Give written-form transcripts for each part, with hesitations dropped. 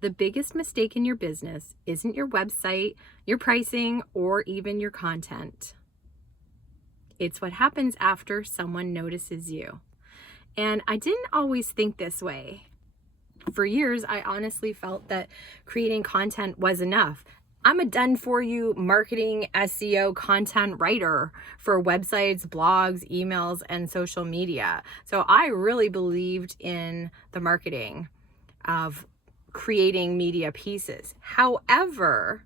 The biggest mistake in your business isn't your website, your pricing, or even your content. It's what happens after someone notices you. And I didn't always think this way. For years, I honestly felt that creating content was enough. I'm a done-for-you marketing, SEO, content writer for websites, blogs, emails, and social media. So I really believed in the marketing of creating media pieces. However,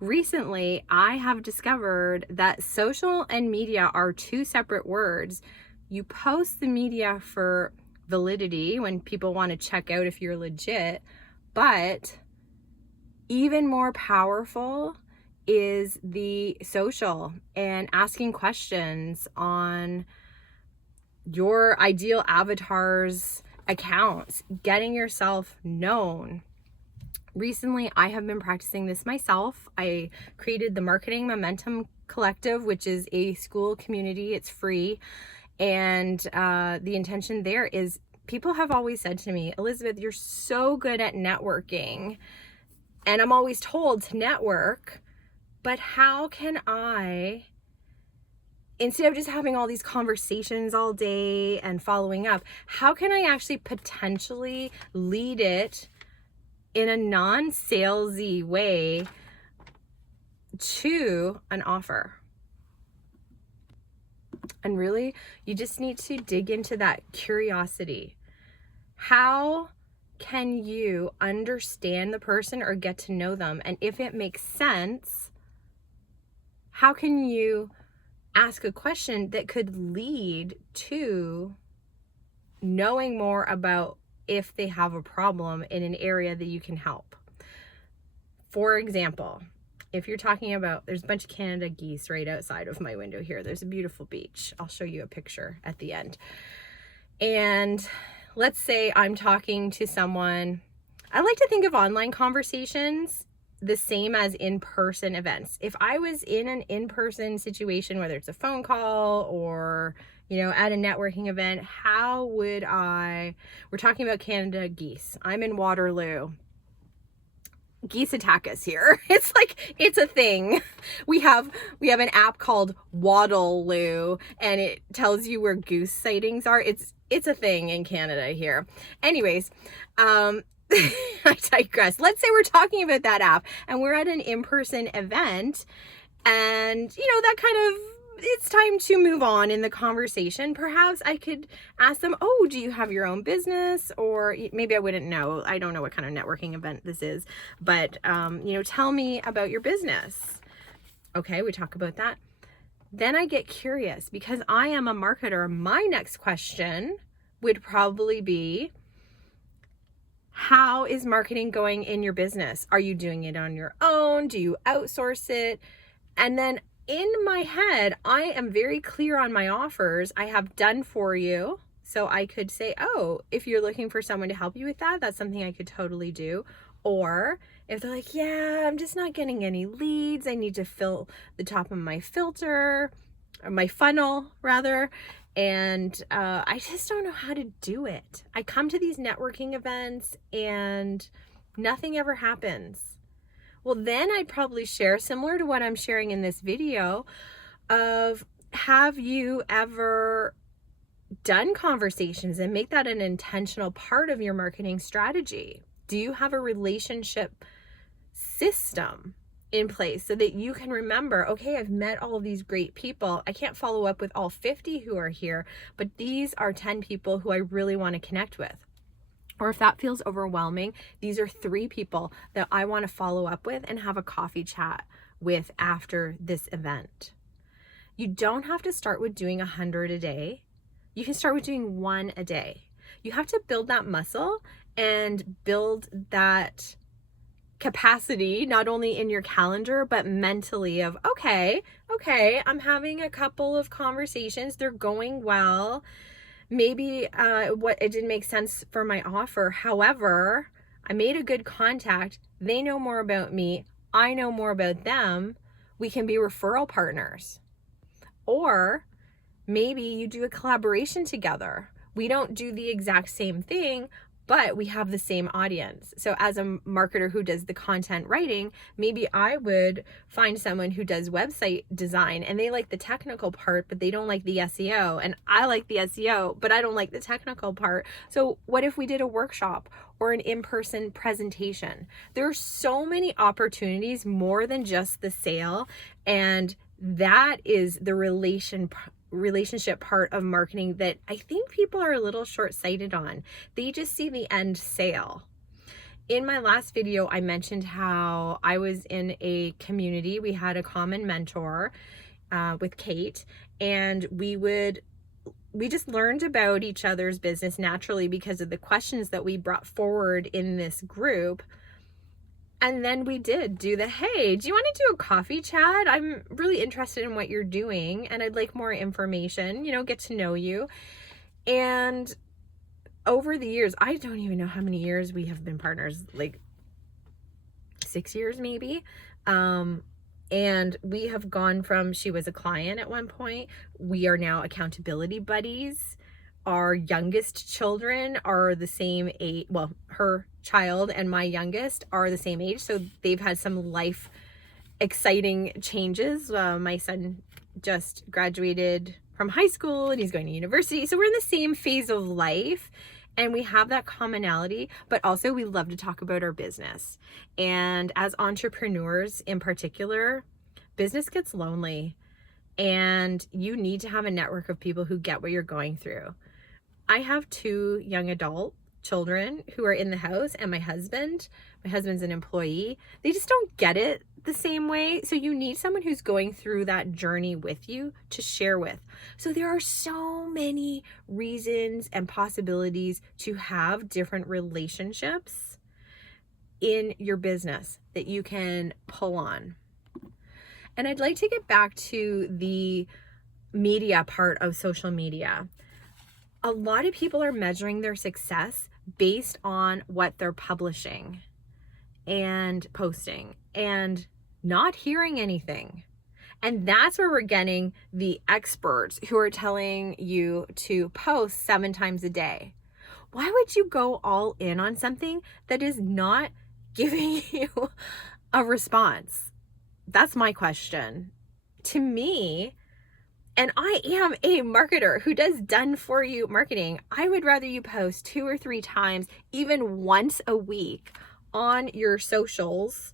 recently I have discovered that social and media are two separate words. You post the media for validity when people want to check out if you're legit, but even more powerful is the social and asking questions on your ideal avatar's accounts, getting yourself known. Recently, I have been practicing this myself. I created the Marketing Momentum Collective, which is a school community. It's free. And the intention there is, people have always said to me, Elizabeth, you're so good at networking. And I'm always told to network, but how can I, instead of just having all these conversations all day and following up, how can I actually potentially lead it in a non-salesy way to an offer? And really, you just need to dig into that curiosity. How can you understand the person or get to know them? And if it makes sense, how can you ask a question that could lead to knowing more about if they have a problem in an area that you can help? For example, if you're talking about, there's a bunch of Canada geese right outside of my window here. There's a beautiful beach. I'll show you a picture at the end. And let's say I'm talking to someone. I like to think of online conversations the same as in-person events. If I was in an in-person situation, whether it's a phone call or, at a networking event, how would we're talking about Canada geese. I'm in Waterloo. Geese attack us here. It's like, it's a thing. We have an app called Waddle-loo, and it tells you where goose sightings are. It's a thing in Canada here. Anyways, I digress. Let's say we're talking about that app and we're at an in-person event, and that kind of, it's time to move on in the conversation. Perhaps I could ask them, oh, do you have your own business? Or maybe I wouldn't know. I don't know what kind of networking event this is, but, tell me about your business. Okay, we talk about that. Then I get curious because I am a marketer. My next question would probably be, how is marketing going in your business? Are you doing it on your own? Do you outsource it? And then in my head, I am very clear on my offers. I have done for you. So I could say, oh, if you're looking for someone to help you with that, that's something I could totally do. Or if they're like, yeah, I'm just not getting any leads, I need to fill the top of my filter, or my funnel rather, and I just don't know how to do it. I come to these networking events and nothing ever happens. Well, then I'd probably share, similar to what I'm sharing in this video, of, have you ever done conversations and make that an intentional part of your marketing strategy? Do you have a relationship system in place so that you can remember, okay, I've met all of these great people. I can't follow up with all 50 who are here, but these are 10 people who I really want to connect with. Or if that feels overwhelming, these are 3 people that I want to follow up with and have a coffee chat with after this event. You don't have to start with doing 100 a day. You can start with doing 1 a day. You have to build that muscle and build that capacity, not only in your calendar, but mentally of, okay, I'm having a couple of conversations. They're going well. Maybe it didn't make sense for my offer. However, I made a good contact. They know more about me. I know more about them. We can be referral partners. Or maybe you do a collaboration together. We don't do the exact same thing, but we have the same audience. So as a marketer who does the content writing, maybe I would find someone who does website design and they like the technical part, but they don't like the SEO. And I like the SEO, but I don't like the technical part. So what if we did a workshop or an in-person presentation? There are so many opportunities more than just the sale. And that is the relationship part of marketing that I think people are a little short-sighted on. They just see the end sale. In my last video, I mentioned how I was in a community. We had a common mentor with Kate, and we just learned about each other's business naturally because of the questions that we brought forward in this group. And then we did do the, hey, do you want to do a coffee chat? I'm really interested in what you're doing and I'd like more information, get to know you. And over the years, I don't even know how many years we have been partners, like 6 years maybe. And we have gone from, she was a client at one point. We are now accountability buddies. Our youngest children are the same age. Well, her child and my youngest are the same age. So they've had some life exciting changes. My son just graduated from high school and he's going to university. So we're in the same phase of life and we have that commonality, but also we love to talk about our business. And as entrepreneurs in particular, business gets lonely and you need to have a network of people who get what you're going through. I have 2 young adult children who are in the house and my husband's an employee. They just don't get it the same way. So you need someone who's going through that journey with you to share with. So there are so many reasons and possibilities to have different relationships in your business that you can pull on. And I'd like to get back to the media part of social media. A lot of people are measuring their success based on what they're publishing and posting and not hearing anything. And that's where we're getting the experts who are telling you to post 7 times a day. Why would you go all in on something that is not giving you a response? That's my question. To me, and I am a marketer who does done for you marketing, I would rather you post 2 or 3 times, even once a week on your socials.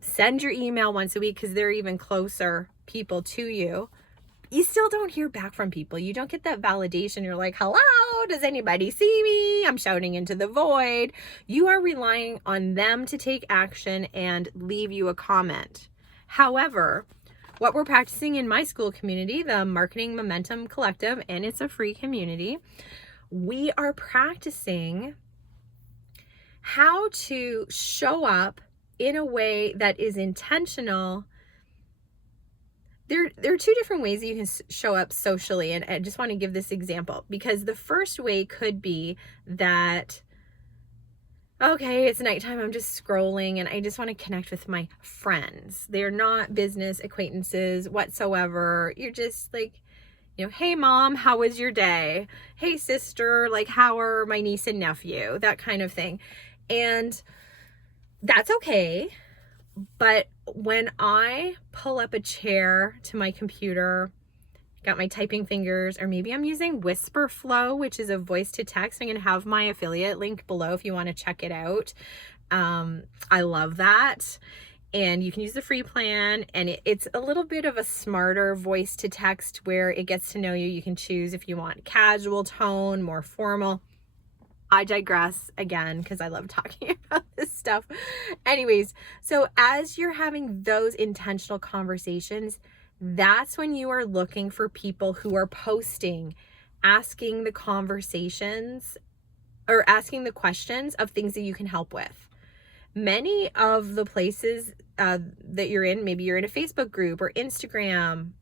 Send your email once a week because they're even closer people to you. You still don't hear back from people. You don't get that validation. You're like, hello, does anybody see me? I'm shouting into the void. You are relying on them to take action and leave you a comment. However, what we're practicing in my school community, the Marketing Momentum Collective, and it's a free community, we are practicing how to show up in a way that is intentional. There are 2 different ways that you can show up socially, and I just want to give this example because the first way could be that, okay, it's nighttime, I'm just scrolling and I just want to connect with my friends. They're not business acquaintances whatsoever. You're just like, hey mom, how was your day? Hey sister, like how are my niece and nephew? That kind of thing. And that's okay. But when I pull up a chair to my computer, got my typing fingers, or maybe I'm using Whisper Flow, which is a voice to text. I'm going to have my affiliate link below if you want to check it out. I love that. And you can use the free plan, and it's a little bit of a smarter voice to text where it gets to know you. You can choose if you want casual tone, more formal. I digress again because I love talking about this stuff. Anyways, so as you're having those intentional conversations, that's when you are looking for people who are posting, asking the conversations or asking the questions of things that you can help with. Many of the places that you're in, maybe you're in a Facebook group or Instagram.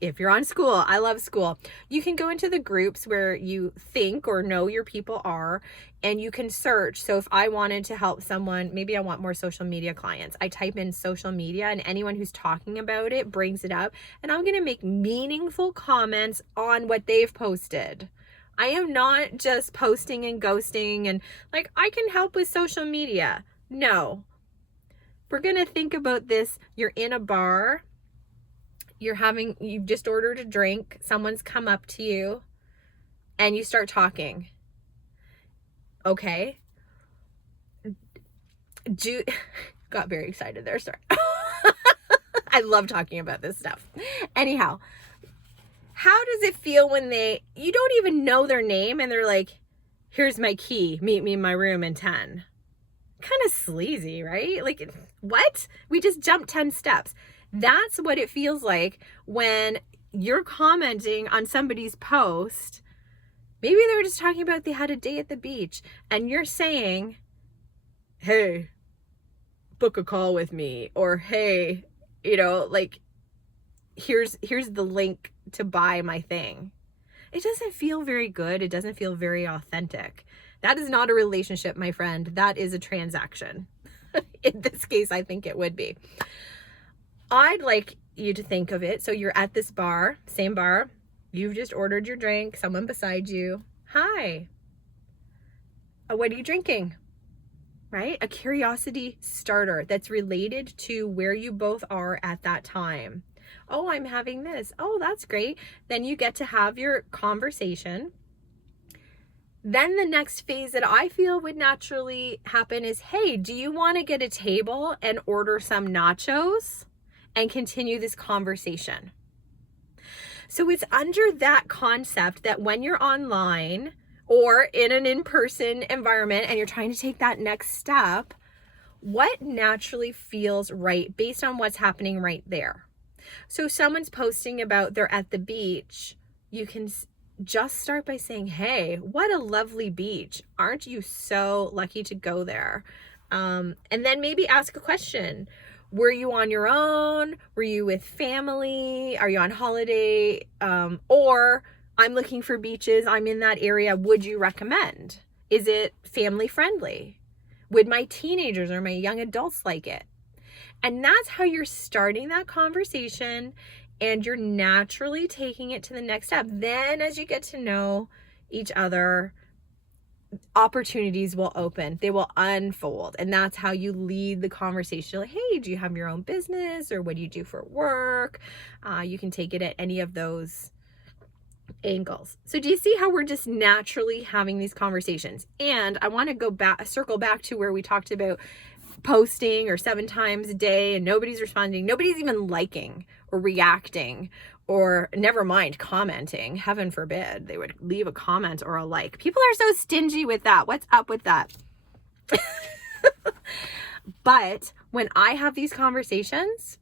If you're on school, I love school. You can go into the groups where you think or know your people are, and you can search. So if I wanted to help someone, maybe I want more social media clients. I type in social media and anyone who's talking about it brings it up. And I'm going to make meaningful comments on what they've posted. I am not just posting and ghosting and like, I can help with social media. No. We're going to think about this. You're in a bar. You've just ordered a drink. Someone's come up to you and you start talking. Okay. Got very excited there. Sorry. I love talking about this stuff. Anyhow, how does it feel when you don't even know their name and they're like, here's my key, meet me in my room in 10. Kind of sleazy, right? Like, what? We just jumped 10 steps. That's what it feels like when you're commenting on somebody's post. Maybe they were just talking about they had a day at the beach and you're saying, hey, book a call with me, or hey, like, here's the link to buy my thing. It doesn't feel very good. It doesn't feel very authentic. That is not a relationship, my friend. That is a transaction. In this case, I think it would be. I'd like you to think of it. So you're at this bar, same bar. You've just ordered your drink. Someone beside you. Hi. What are you drinking? Right? A curiosity starter that's related to where you both are at that time. Oh, I'm having this. Oh, that's great. Then you get to have your conversation. Then the next phase that I feel would naturally happen is, hey, do you want to get a table and order some nachos and continue this conversation? So it's under that concept that when you're online or in an in-person environment and you're trying to take that next step, what naturally feels right based on what's happening right there? So if someone's posting about they're at the beach, you can just start by saying, hey, what a lovely beach. Aren't you so lucky to go there? And then maybe ask a question. Were you on your own? Were you with family? Are you on holiday? Or I'm looking for beaches. I'm in that area. Would you recommend? Is it family friendly? Would my teenagers or my young adults like it? And that's how you're starting that conversation, and you're naturally taking it to the next step. Then as you get to know each other, opportunities will open. They will unfold. And that's how you lead the conversation. Like, hey, do you have your own business, or what do you do for work? You can take it at any of those angles. So do you see how we're just naturally having these conversations? And I want to circle back to where we talked about posting or 7 times a day and nobody's responding. Nobody's even liking or reacting, or never mind commenting. Heaven forbid they would leave a comment or a like. People are so stingy with that. What's up with that? But when I have these conversations,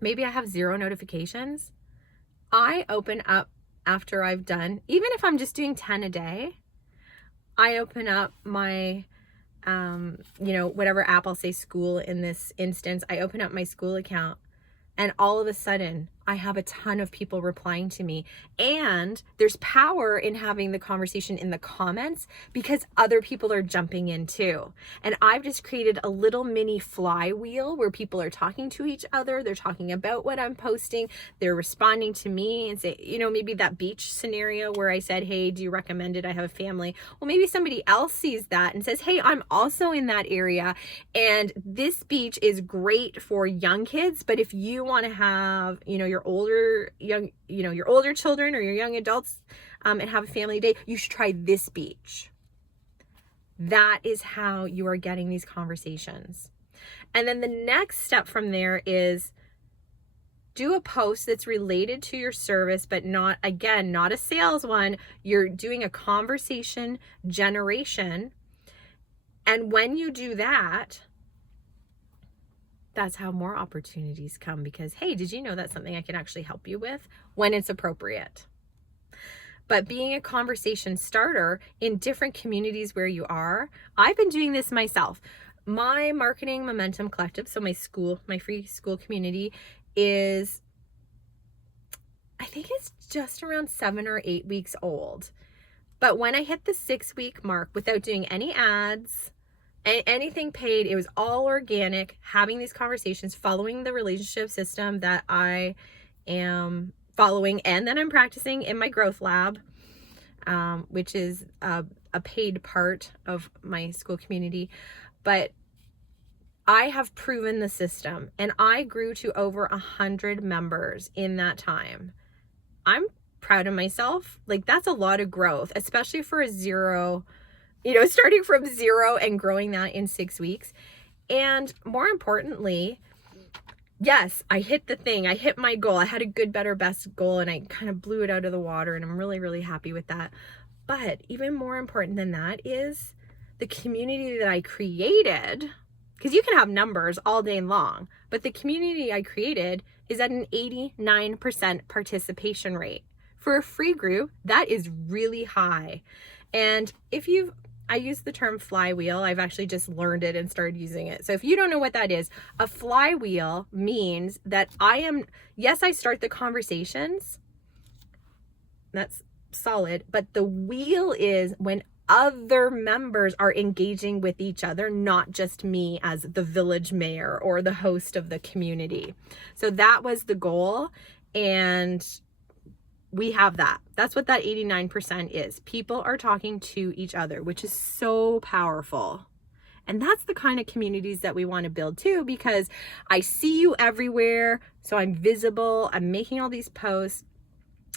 maybe I have 0 notifications. I open up after I've done, even if I'm just doing 10 a day, I open up my whatever app, I'll say school in this instance, I open up my school account, and all of a sudden I have a ton of people replying to me. And there's power in having the conversation in the comments because other people are jumping in too. And I've just created a little mini flywheel where people are talking to each other. They're talking about what I'm posting. They're responding to me and say, maybe that beach scenario where I said, hey, do you recommend it? I have a family. Well, maybe somebody else sees that and says, hey, I'm also in that area. And this beach is great for young kids. But if you want to have, your older children or your young adults and have a family day, you should try this beach. That is how you are getting these conversations. And then the next step from there is do a post that's related to your service, but not a sales one. You're doing a conversation generation. And when you do that, that's how more opportunities come, because, hey, did you know that's something I can actually help you with when it's appropriate? But being a conversation starter in different communities where you are, I've been doing this myself. My Marketing Momentum Collective, so my free school community is, I think it's just around 7 or 8 weeks old. But when I hit the 6-week mark without doing any ads, anything paid, it was all organic, having these conversations, following the relationship system that I am following and that I'm practicing in my growth lab. which is a paid part of my school community. But I have proven the system, and I grew to over 100 members in that time. I'm proud of myself. Like, that's a lot of growth, especially for a zero, starting from zero and growing that in 6 weeks. And more importantly, yes, I hit the thing. I hit my goal. I had a good, better, best goal, and I kind of blew it out of the water, and I'm really, really happy with that. But even more important than that is the community that I created, because you can have numbers all day long, but the community I created is at an 89% participation rate. For a free group, that is really high. And I use the term flywheel. I've actually just learned it and started using it. So if you don't know what that is, a flywheel means that yes, I start the conversations. That's solid. But the wheel is when other members are engaging with each other, not just me as the village mayor or the host of the community. So that was the goal. And we have that. That's what that 89% is. People are talking to each other, which is so powerful. And that's the kind of communities that we want to build too, because I see you everywhere. So I'm visible. I'm making all these posts.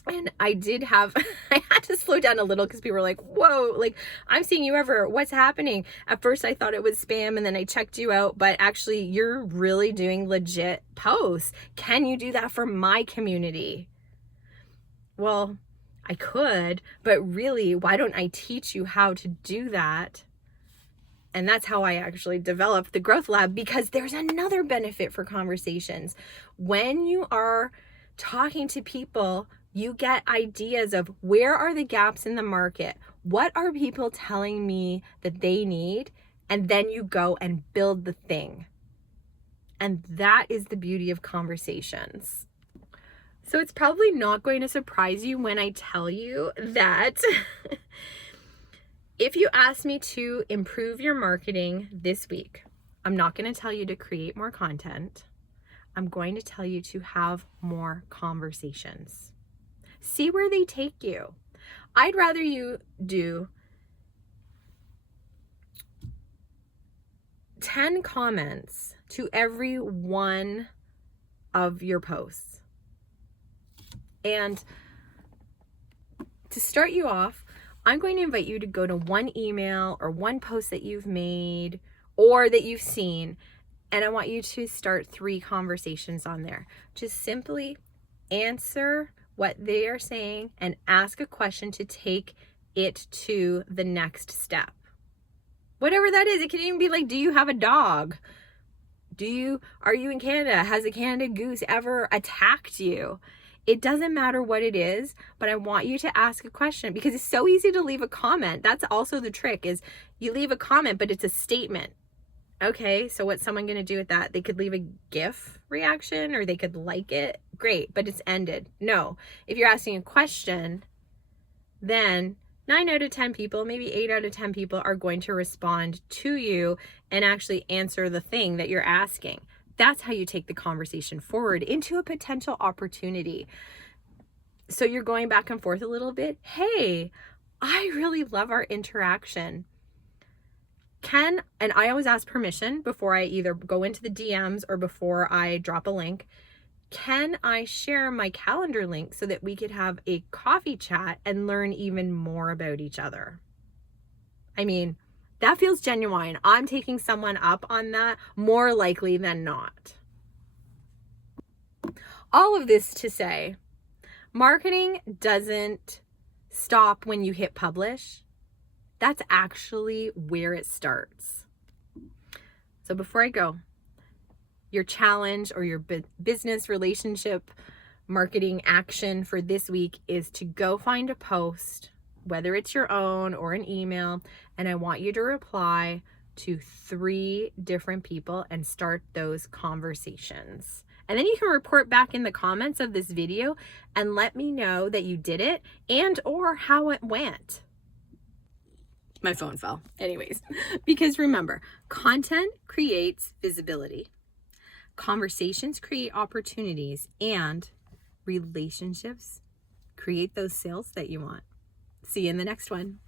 And I had to slow down a little because people were like, whoa, like, I'm seeing you everywhere. What's happening? At first I thought it was spam, and then I checked you out, but actually you're really doing legit posts. Can you do that for my community? Well, I could, but really, why don't I teach you how to do that? And that's how I actually developed the Growth Lab, because there's another benefit for conversations. When you are talking to people, you get ideas of where are the gaps in the market? What are people telling me that they need? And then you go and build the thing. And that is the beauty of conversations. So it's probably not going to surprise you when I tell you that if you ask me to improve your marketing this week, I'm not going to tell you to create more content. I'm going to tell you to have more conversations. See where they take you. I'd rather you do 10 comments to every one of your posts. And to start you off, I'm going to invite you to go to one email or one post that you've made or that you've seen, and I want you to start 3 conversations on there. Just simply answer what they are saying and ask a question to take it to the next step. Whatever that is, it can even be like, do you have a dog? Are you in Canada? Has a Canada goose ever attacked you? It doesn't matter what it is, but I want you to ask a question, because it's so easy to leave a comment. That's also the trick, is you leave a comment, but it's a statement. Okay, so what's someone going to do with that? They could leave a GIF reaction, or they could like it. Great, but it's ended. No, if you're asking a question, then 9 out of 10 people, maybe 8 out of 10 people are going to respond to you and actually answer the thing that you're asking. That's how you take the conversation forward into a potential opportunity. So you're going back and forth a little bit. Hey, I really love our interaction. And I always ask permission before I either go into the DMs or before I drop a link. Can I share my calendar link so that we could have a coffee chat and learn even more about each other? I mean, that feels genuine. I'm taking someone up on that more likely than not. All of this to say, marketing doesn't stop when you hit publish. That's actually where it starts. So before I go, your challenge or your business relationship marketing action for this week is to go find a post, whether it's your own or an email, and I want you to reply to 3 different people and start those conversations. And then you can report back in the comments of this video and let me know that you did it and or how it went. My phone fell. Anyways, because remember, content creates visibility. Conversations create opportunities, and relationships create those sales that you want. See you in the next one.